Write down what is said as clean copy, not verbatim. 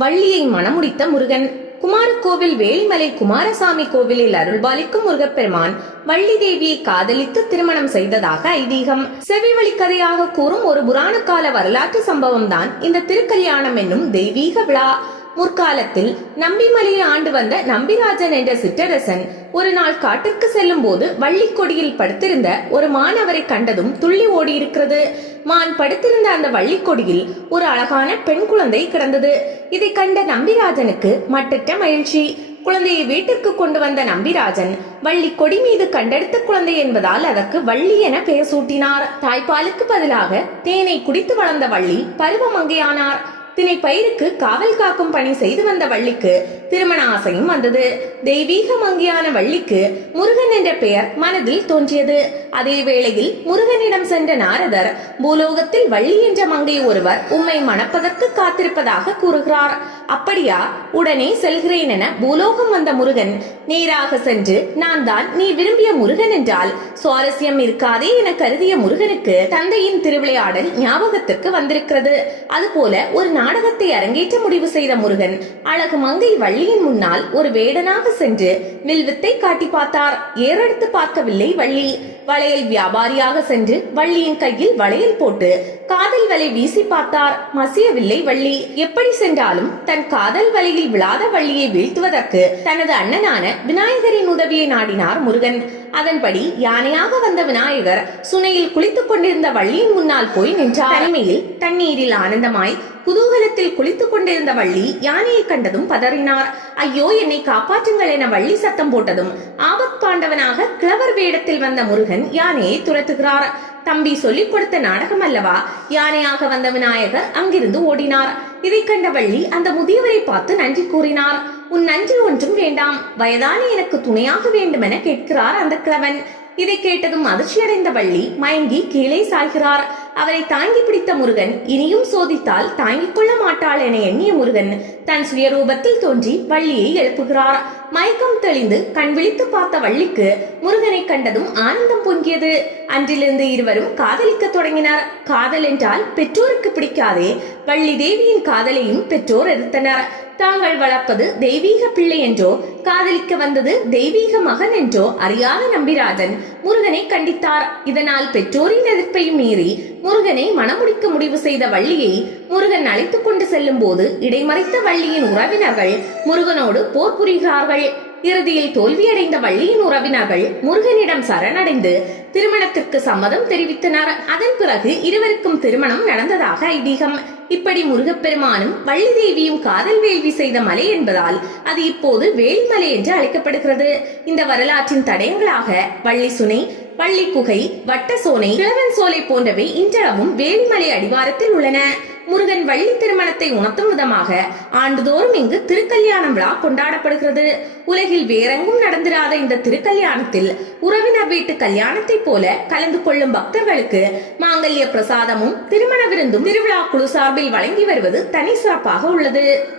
வள்ளியை மணமுடித்த முருகன். குமாரகோவில் வேலிமலை குமாரசாமி கோவிலில் அருள்பாலிக்கும் முருகப்பெருமான் வள்ளி தேவியை காதலித்து திருமணம் செய்ததாக ஐதீகம். செவிவழி கதையாக கூறும் ஒரு புராண கால வரலாற்று சம்பவம் தான் இந்த திருக்கல்யாணம் என்னும் தெய்வீக விழா. முற்காலத்தில் நம்பிமலையை ஆண்டு வந்த நம்பிராஜன் என்ற சிற்றரசன் ஒரு நாள் காட்டிற்கு செல்லும் போது வள்ளி கொடியில் படுத்திருந்த ஒரு மான் அவரை கண்டதும் துள்ளி ஓடி இருக்கிறது. மான் படுத்திருந்த அந்த வள்ளி கொடியில் ஒரு அழகான பெண் குழந்தை கிடந்தது. இதை கண்ட நம்பிராஜனுக்கு மட்டற்ற மகிழ்ச்சி. குழந்தையை வீட்டிற்கு கொண்டு வந்த நம்பிராஜன் வள்ளி கொடி மீது கண்டெடுத்த குழந்தை என்பதால் அதற்கு வள்ளி என பெயர் சூட்டினார். தாய்ப்பாலுக்கு பதிலாக தேனை குடித்து வளர்ந்த வள்ளி பருவமங்கையானார். தினை பயிருக்கு காவல் காக்கும் பணி செய்து வந்த வள்ளிக்கு திருமண ஆசையும் வந்தது. தெய்வீக மங்கையான வள்ளிக்கு முருகன் என்ற பெயர் மனதில் தோன்றியது. அதே வேளையில் முருகனிடம் சென்ற நாரதர், பூலோகத்தில் வள்ளி என்ற மங்கை ஒருவர் உம்மை மணப்பதற்கு காத்திருப்பதாக கூறுகிறார். அப்படியா? உடனே செல்கிறேன் என பூலோகம் வந்த முருகன் நேராக சென்று, நான் தான் நீ விரும்பிய முருகன் என்றால் சுவாரஸ்யம் இருக்காதே என கருதிய முருகனுக்கு தந்தையின் திருவிளையாடல் ஞாபகத்திற்கு வந்திருக்கிறது. அதுபோல ஒரு நாடகத்தை அரங்கேற்ற முடிவு செய்த முருகன் அழகு மங்கை வள்ளியின் முன்னால் ஒரு வேடனாக சென்று வில்வித்தை காட்டி பார்த்தார். ஏறெடுத்து பார்க்கவில்லை வள்ளி. வளையல் வியாபாரியாக சென்று வள்ளியின் கையில் வளையல் போட்டு காதல் வலை வீசி பார்த்தார். மசியவில்லை வள்ளி. எப்படி சென்றாலும் தன் காதல் வலையில் விழாத வள்ளியை வீழ்த்துவதற்கு தனது அண்ணனான விநாயகரின் உதவியை நாடினார் முருகன். அதன்படி யானையாக வந்த விநாயகர் சுனையில் குளித்துக் கொண்டிருந்த வள்ளியின் முன்னால் போய் நின்றார். தனிமையில் தண்ணீரில் ஆனந்தமாய் குதூகலத்தில் குளித்துக் கொண்டிருந்த வள்ளி யானையை கண்டதும் பதறினார். ஐயோ, என்னை காப்பாற்றுங்கள் என வள்ளி சத்தம் போட்டதும் ஆபத் பாண்டவனாக கிழவர் வேடத்தில் வந்த முருகன் யானையை துரத்துகிறார். தம்பி சொல்லிக் கொடுத்த நாடகம் அல்லவா? யானையாக வந்த விநாயகர் அங்கிருந்து ஓடினார். இதை கண்ட வள்ளி அந்த முதியவரை பார்த்து நன்றி கூறினார். உன் நன்றி ஒன்றும் வேண்டாம், வயதான எனக்கு துணையாக வேண்டும் என கேட்கிறார் அந்த கிழவன். இதை கேட்டதும் அதிர்ச்சியடைந்த வள்ளி மயங்கி கீழே சாய்கிறார். அவரை தாங்கி பிடித்த முருகன், இனியும் சோதித்தால் தாங்கிக் கொள்ள மாட்டாள் என எண்ணிய முருகன் தன் சுயரூபத்தில் தோன்றி வள்ளியை எழுப்புகிறார். மயக்கம் தெளிந்து கண் விழித்து பார்த்த வள்ளிக்கு முருகனை கண்டதும் ஆனந்தம் பொங்கியது. அன்றிலிருந்து இருவரும் காதலிக்க தொடங்கினர். காதல் என்றால் பெற்றோருக்கு பிடிக்காதே. வள்ளி தேவியின் காதலையும் பெற்றோர் எதிர்த்தனர். தாங்கள் வளர்ப்பது தெய்வீக பிள்ளை என்றோ, காதலிக்க வந்தது தெய்வீக மகன் என்றோ அறியாத நம்பிராஜன் முருகனை கண்டித்தார். இதனால் பெற்றோரின் எதிர்ப்பையும் மீறி முருகனை மணமுடிக்க முடிவு செய்த வள்ளியை முருகன் அழைத்துக் கொண்டு செல்லும் போது இடைமறைத்த வள்ளியின் உறவினர்கள் முருகனோடு போர் புரிகிறார்கள். இறுதியில் தோல்வியடைந்த வள்ளியின் உறவினர்கள் முருகனிடம் சரணடைந்து திருமணத்திற்கு சம்மதம் தெரிவித்தனர். அதன் பிறகு இருவருக்கும் திருமணம் நடந்ததாக ஐதீகம். இப்படி முருகப்பெருமானும் வள்ளி தேவியும் காதல் வேள்வி செய்த மலை என்பதால் அது இப்போது வேலிமலை என்று அழைக்கப்படுகிறது. இந்த வரலாற்றின் தடயங்களாக வள்ளி சுனை, வள்ளி குகை, வட்ட சோனை, கிழவன் சோலை போன்றவை இன்றளவும் வேலிமலை அடிவாரத்தில் உள்ளன. முருகன் வள்ளி திருமணத்தை உணர்த்தும் விதமாக ஆண்டுதோறும் இங்கு திருக்கல்யாணம் விழா கொண்டாடப்படுகிறது. உலகில் வேறெங்கும் நடந்திராத இந்த திருக்கல்யாணத்தில் உறவினர் வீட்டு கல்யாணத்தை போல கலந்து கொள்ளும் பக்தர்களுக்கு மாங்கல்ய பிரசாதமும் திருமண விருந்தும் திருவிழா குழு சார்பில் வழங்கி வருவது தனி சிறப்பாக உள்ளது.